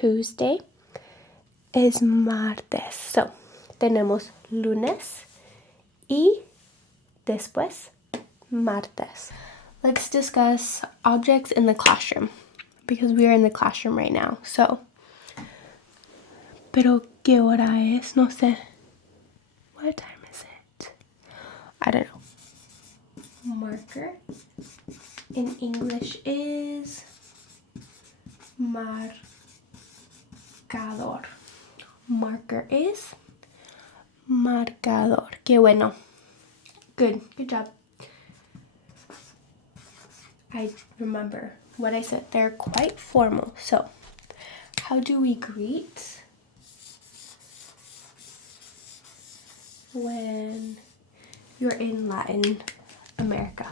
Tuesday is martes. So, tenemos lunes y después martes. Let's discuss objects in the classroom because we are in the classroom right now. So, pero ¿qué hora es? No sé. What time is it? I don't know. Marker in English is marcador. Marker is marcador. Qué bueno. Good job. I remember what I said. They're quite formal. So, how do we greet when you're in Latin America?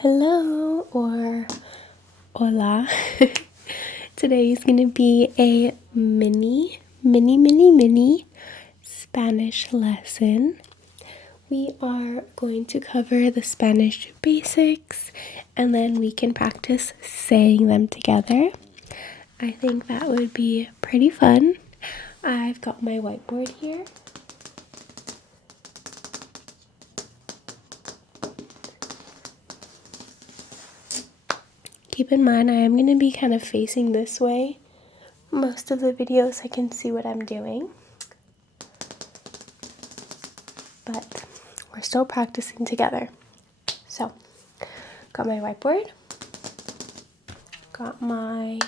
Hello, or hola. Today is going to be a mini Spanish lesson. We are going to cover the Spanish basics and then we can practice saying them together. I think that would be pretty fun. I've got my whiteboard here. Keep in mind, I am going to be kind of facing this way. Most of the videos I can see what I'm doing. But we're still practicing together. So, got my whiteboard. Got my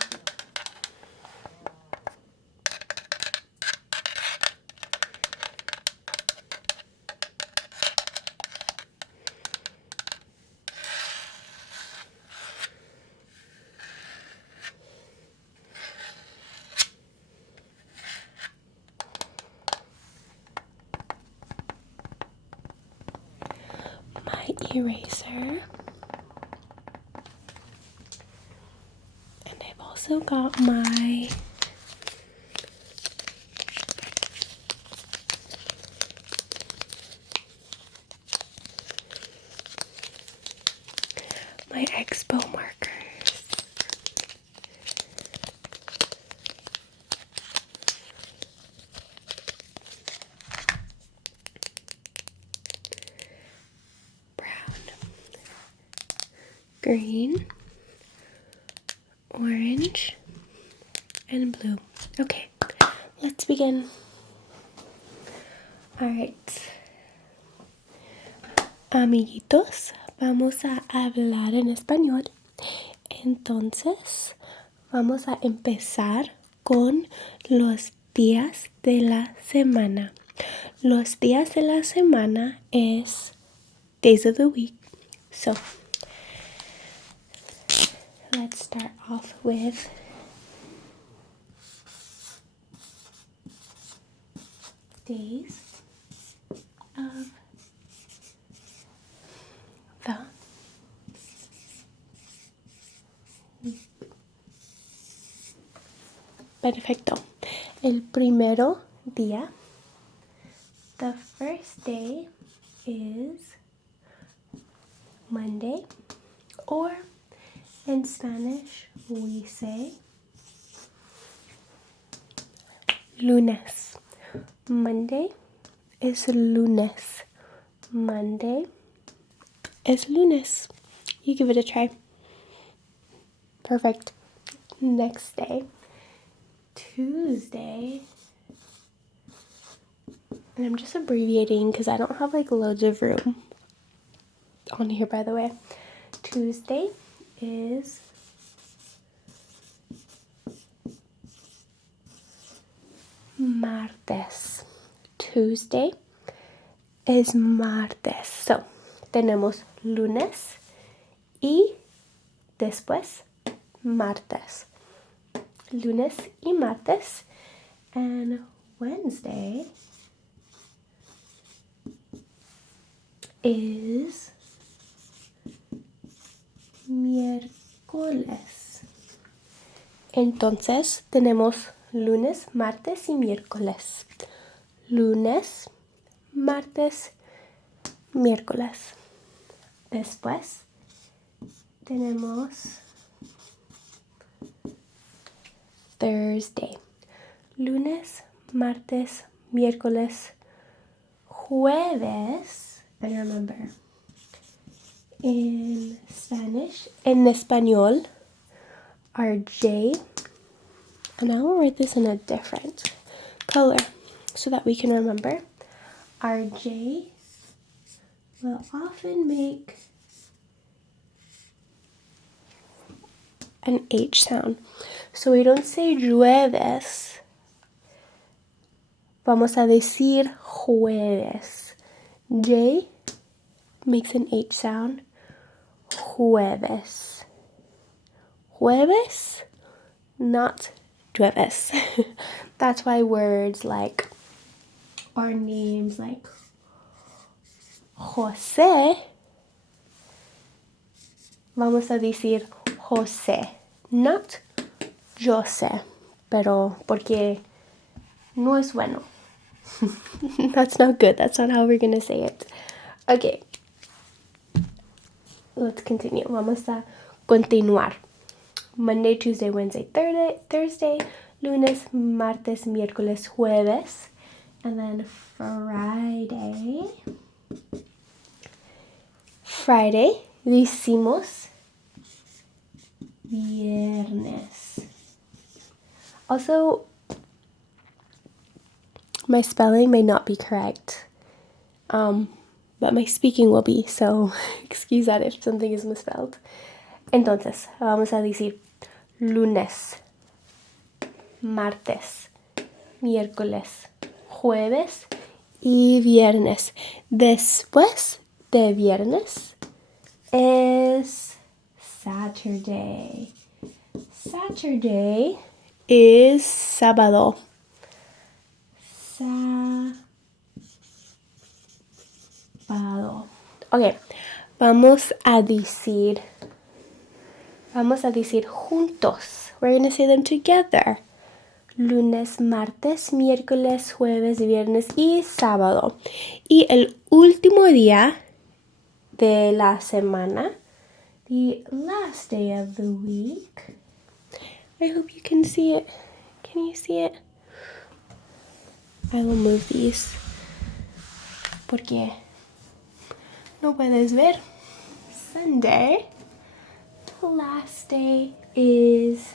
eraser, and I've also got my expo markers. Green, orange, and blue. Okay, let's begin. Alright, amiguitos, vamos a hablar en español. Entonces, vamos a empezar con los días de la semana. Los días de la semana es days of the week. So, let's start off with days of the week. Perfecto. El primero día, the first day is Monday, or in Spanish we say lunes. Monday is lunes. Monday is lunes. You give it a try. Perfect. Next day, Tuesday. And I'm just abbreviating because I don't have like loads of room on here, by the way. Tuesday is martes. Tuesday is martes. So, tenemos lunes y después martes. Lunes y martes. And Wednesday is miércoles. Entonces tenemos lunes, martes y miércoles. Lunes, martes, miércoles. Después tenemos Thursday. Lunes, martes, miércoles, jueves. And remember, in Spanish, en español, our J, and I will write this in a different color so that we can remember. Our J will often make an H sound. So we don't say jueves. Vamos a decir jueves. J makes an H sound. Jueves. Jueves, not jueves. That's why words like, or names like José, vamos a decir José, not José, pero porque no es bueno. That's not good. That's not how we're going to say it. Okay. Let's continue. Vamos a continuar. Monday, Tuesday, Wednesday, Thursday, lunes, martes, miércoles, jueves, and then Friday, decimos viernes. Also, my spelling may not be correct, but my speaking will be, so excuse that if something is misspelled. Entonces, vamos a decir lunes, martes, miércoles, jueves y viernes. Después de viernes es Saturday. Saturday is sábado. Sábado. Ok, vamos a decir juntos. We're going to say them together. Lunes, martes, miércoles, jueves, viernes y sábado. Y el último día de la semana, the last day of the week. I hope you can see it. Can you see it? I will move these porque no puedes ver. Sunday. The last day is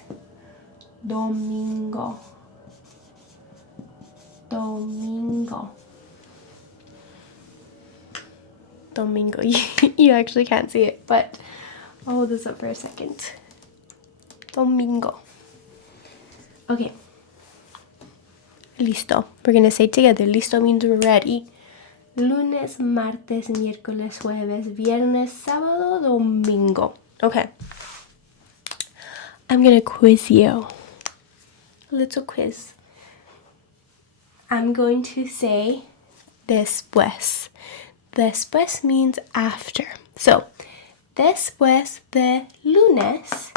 domingo. Domingo. You actually can't see it, but I'll hold this up for a second. Domingo. Okay. Listo. We're going to say together. Listo means we're ready. Lunes, martes, miércoles, jueves, viernes, sábado, domingo. Okay. I'm going to quiz you. A little quiz. I'm going to say después. Después means after. So, después de lunes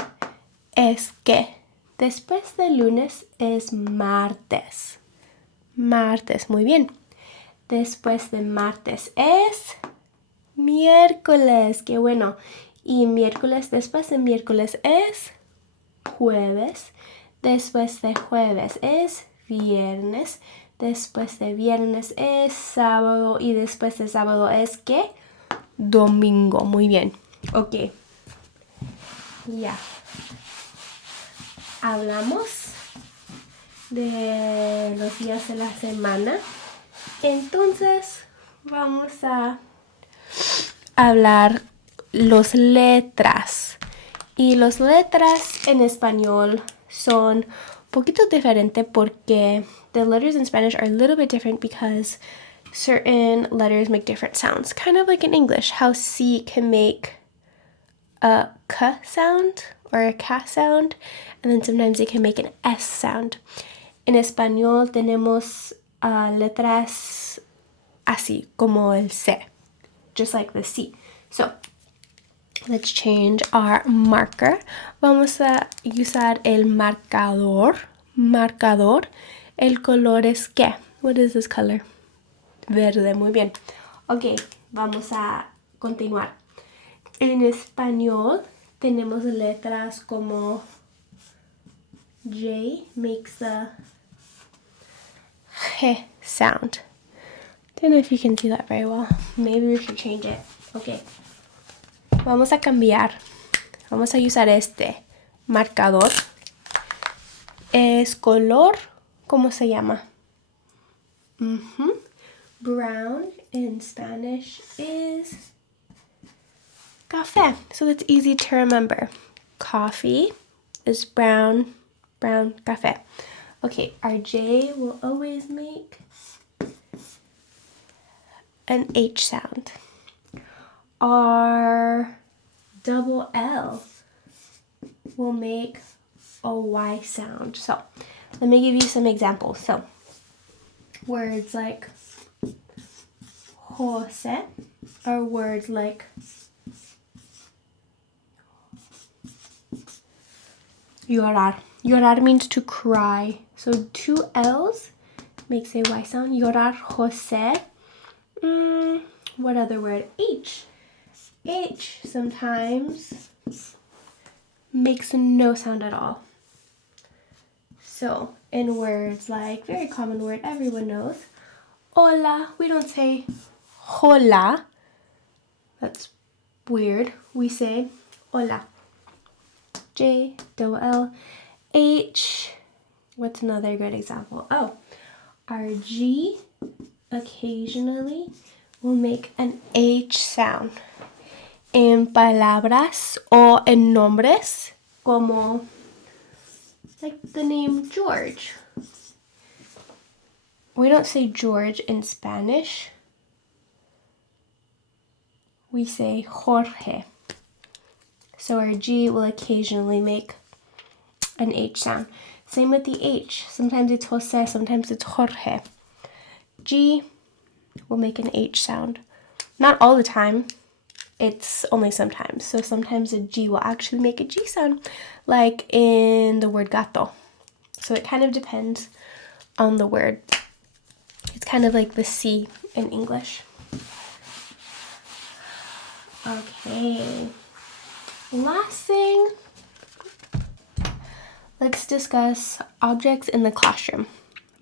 es ¿qué? Después de lunes es martes. Martes, muy bien. Después de martes es miércoles. Qué bueno. Y miércoles, después de miércoles es jueves. Después de jueves es viernes. Después de viernes es sábado. Y después de sábado es ¿qué? Domingo. Muy bien. Ok. Ya. Hablamos de los días de la semana. Entonces vamos a hablar los letras. Y los letras en español son un poquito diferente porque the letters in Spanish are a little bit different because certain letters make different sounds. Kind of like in English, how C can make a K sound or a K sound, and then sometimes it can make an S sound. En español tenemos letras así, como el C, just like the C. So, let's change our marker. Vamos a usar el marcador. marcador. El color es ¿qué? What is this color? Verde, muy bien. Ok, vamos a continuar. En español tenemos letras como J makes the G sound. Don't know if you can see that very well. Maybe we should change it. Ok. Vamos a cambiar. Vamos a usar este marcador. Es color, ¿cómo se llama? Brown in Spanish is café. So that's easy to remember. Coffee is brown, café. Okay, our J will always make an H sound. Our double L will make a Y sound. So let me give you some examples. So words like Jose are words like llorar. Llorar means to cry. So two L's makes a Y sound. Llorar, Jose. What other word? H. H sometimes makes no sound at all. So in words like, very common word everyone knows, hola, we don't say hola. That's weird. We say hola. J, double L, H. What's another good example? Oh, our G occasionally will make an H sound. En palabras o en nombres, como like the name George. We don't say George in Spanish. We say Jorge. So our G will occasionally make an H sound. Same with the H. Sometimes it's Jose, sometimes it's Jorge. G will make an H sound. Not all the time. It's only sometimes. So sometimes a G will actually make a G sound, like in the word gato. So it kind of depends on the word. It's kind of like the C in English. Okay. Last thing, let's discuss objects in the classroom,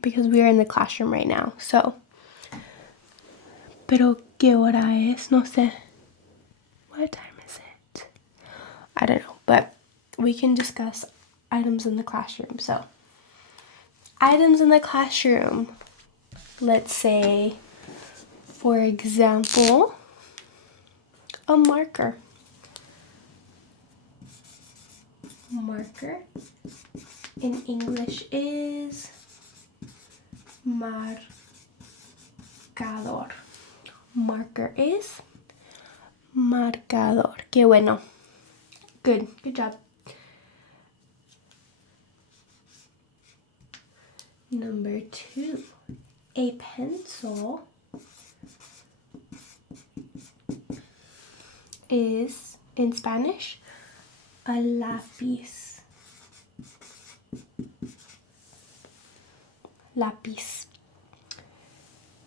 because we are in the classroom right now. So, pero qué hora es? No sé. What time is it? I don't know, but we can discuss items in the classroom. So, items in the classroom. Let's say, for example, a marker. Marker in English is marcador. Marker is marcador. Qué bueno. Good job. Number 2, a pencil is, in Spanish, a lápiz. Lápiz.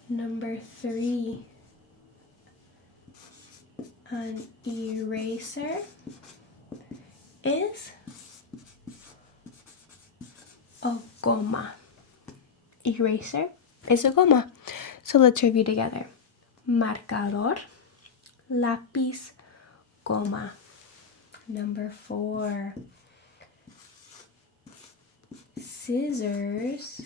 Number 3, an eraser is a goma. Eraser is a goma. So let's review together. Marcador, lápiz, goma. Number 4, scissors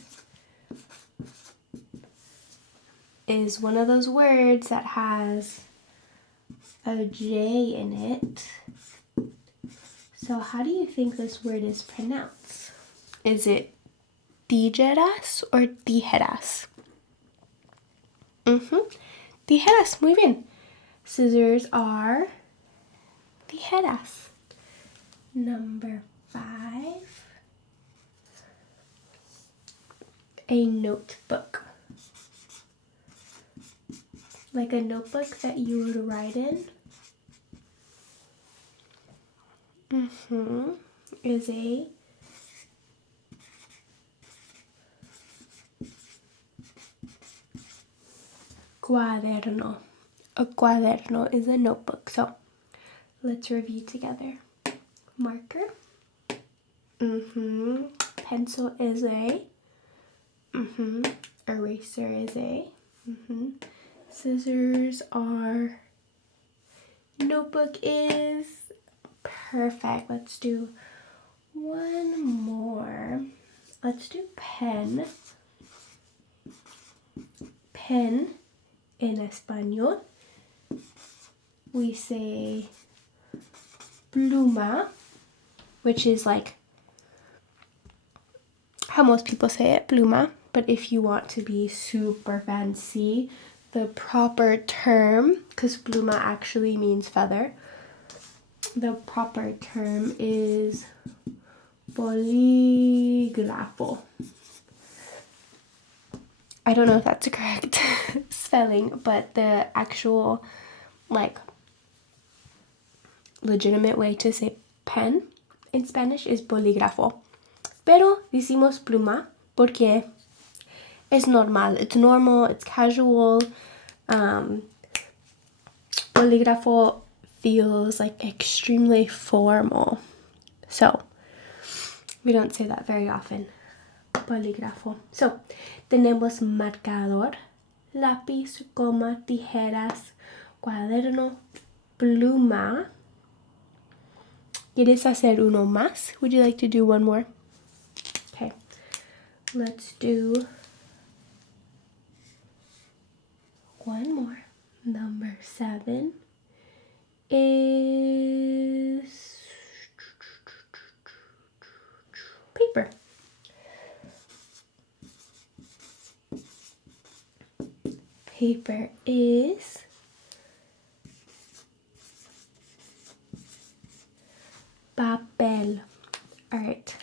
is one of those words that has a J in it. So how do you think this word is pronounced? Is it tijeras or tijeras? Tijeras, muy bien. Scissors are tijeras. Number 5, a notebook. Like a notebook that you would write in. Is a Cuaderno. A cuaderno is a notebook. So let's review together. Marker. Pencil is a. Eraser is a. Scissors are. Notebook is. Perfect. Let's do one more. Let's do pen. Pen in español. We say pluma, which is like how most people say it, pluma. But if you want to be super fancy, the proper term, because pluma actually means feather, the proper term is bolígrafo. I don't know if that's the correct spelling, but the actual, like, legitimate way to say pen in Spanish is bolígrafo. Pero decimos pluma porque es normal. It's normal, it's casual. Bolígrafo feels like extremely formal. So, we don't say that very often. Bolígrafo. So, tenemos marcador, lápiz, goma, tijeras, cuaderno, pluma. ¿Quieres hacer uno más? Would you like to do one more? Okay. Let's do one more. Number 7 is paper. Paper is papel. All right.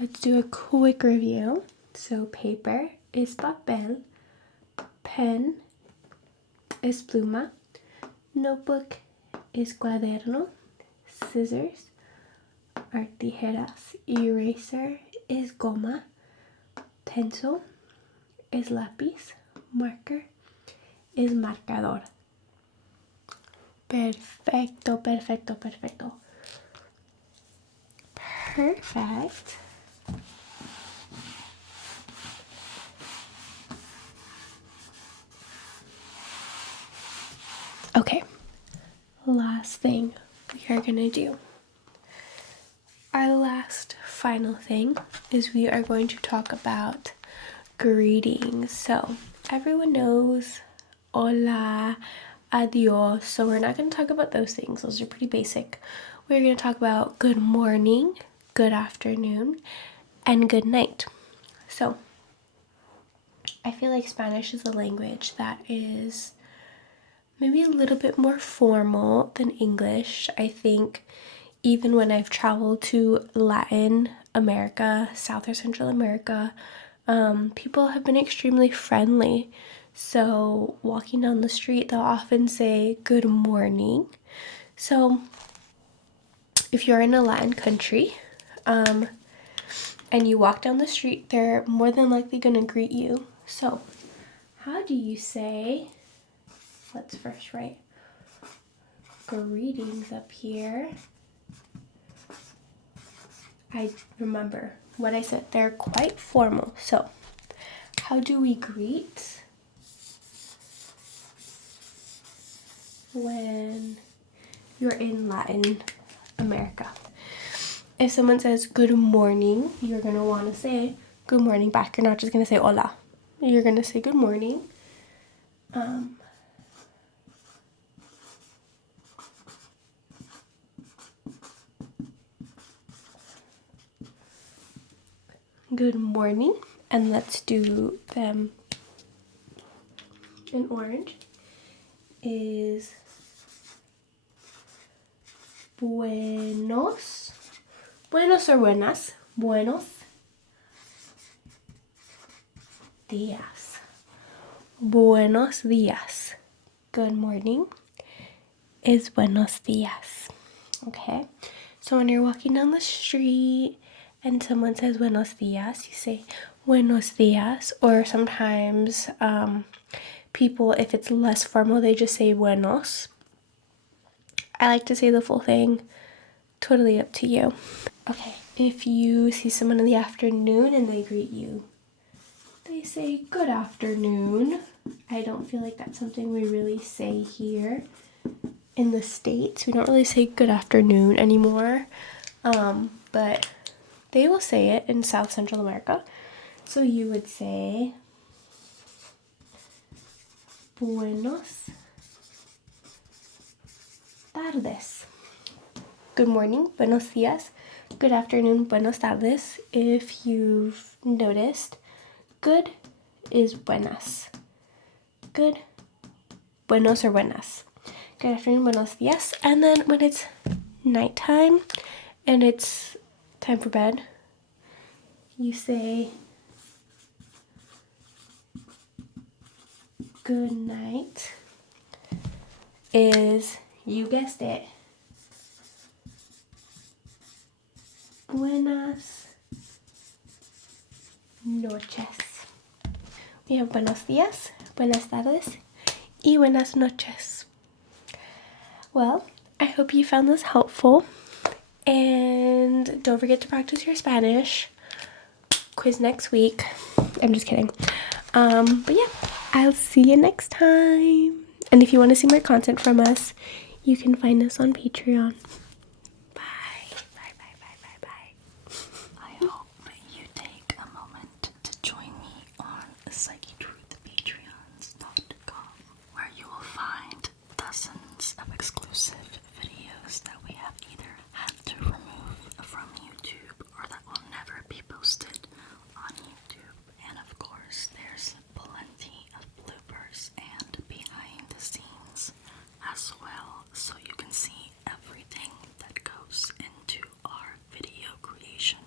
Let's do a quick review. So paper is papel. Pen is pluma. Notebook is cuaderno. Scissors are tijeras. Eraser is goma. Pencil is lápiz. Marker is marcador. Perfecto, perfecto, perfecto. Perfect. Okay, last thing we are gonna do. Our last final thing is we are going to talk about greetings. So everyone knows hola, adios. So we're not going to talk about those things. Those are pretty basic. We're going to talk about good morning, good afternoon, and good night. So I feel like Spanish is a language that is maybe a little bit more formal than English. I think even when I've traveled to Latin America, South or Central America, people have been extremely friendly. So walking down the street, they'll often say good morning. So if you're in a Latin country and you walk down the street, they're more than likely going to greet you. So how do you say, let's first write greetings up here. I remember what I said, they're quite formal. So how do we greet when you're in Latin America? If someone says good morning, you're going to want to say good morning back. You're not just going to say hola. You're going to say good morning. Good morning, and let's do them in orange, is buenos or buenas, buenos días, buenos días. Good morning is buenos días. Okay, so when you're walking down the street and someone says buenos días, you say buenos días, or sometimes people, if it's less formal, they just say buenos. I like to say the full thing, totally up to you. Okay, if you see someone in the afternoon and they greet you, they say good afternoon. I don't feel like that's something we really say here in the States. We don't really say good afternoon anymore, but they will say it in South Central America. So you would say buenos tardes. Good morning, buenos días. Good afternoon, buenos tardes. If you've noticed, good is buenas. Good, buenos or buenas. Good afternoon, buenos días. And then when it's nighttime and it's time for bed, you say good night is, you guessed it, buenas noches. We have buenos días, buenas tardes, y buenas noches. Well, I hope you found this helpful, and don't forget to practice your Spanish. Quiz next week. I'm just kidding. But yeah, I'll see you next time. And if you want to see more content from us, you can find us on Patreon. Bye. Bye, bye, bye, bye, bye. I hope you take a moment to join me on Psychetruthpatreons.com, where you will find dozens of exclusive videos that we have either had to remove from YouTube or that will never be posted on YouTube. And of course, there's plenty of bloopers and behind the scenes as well, so you can see everything that goes into our video creation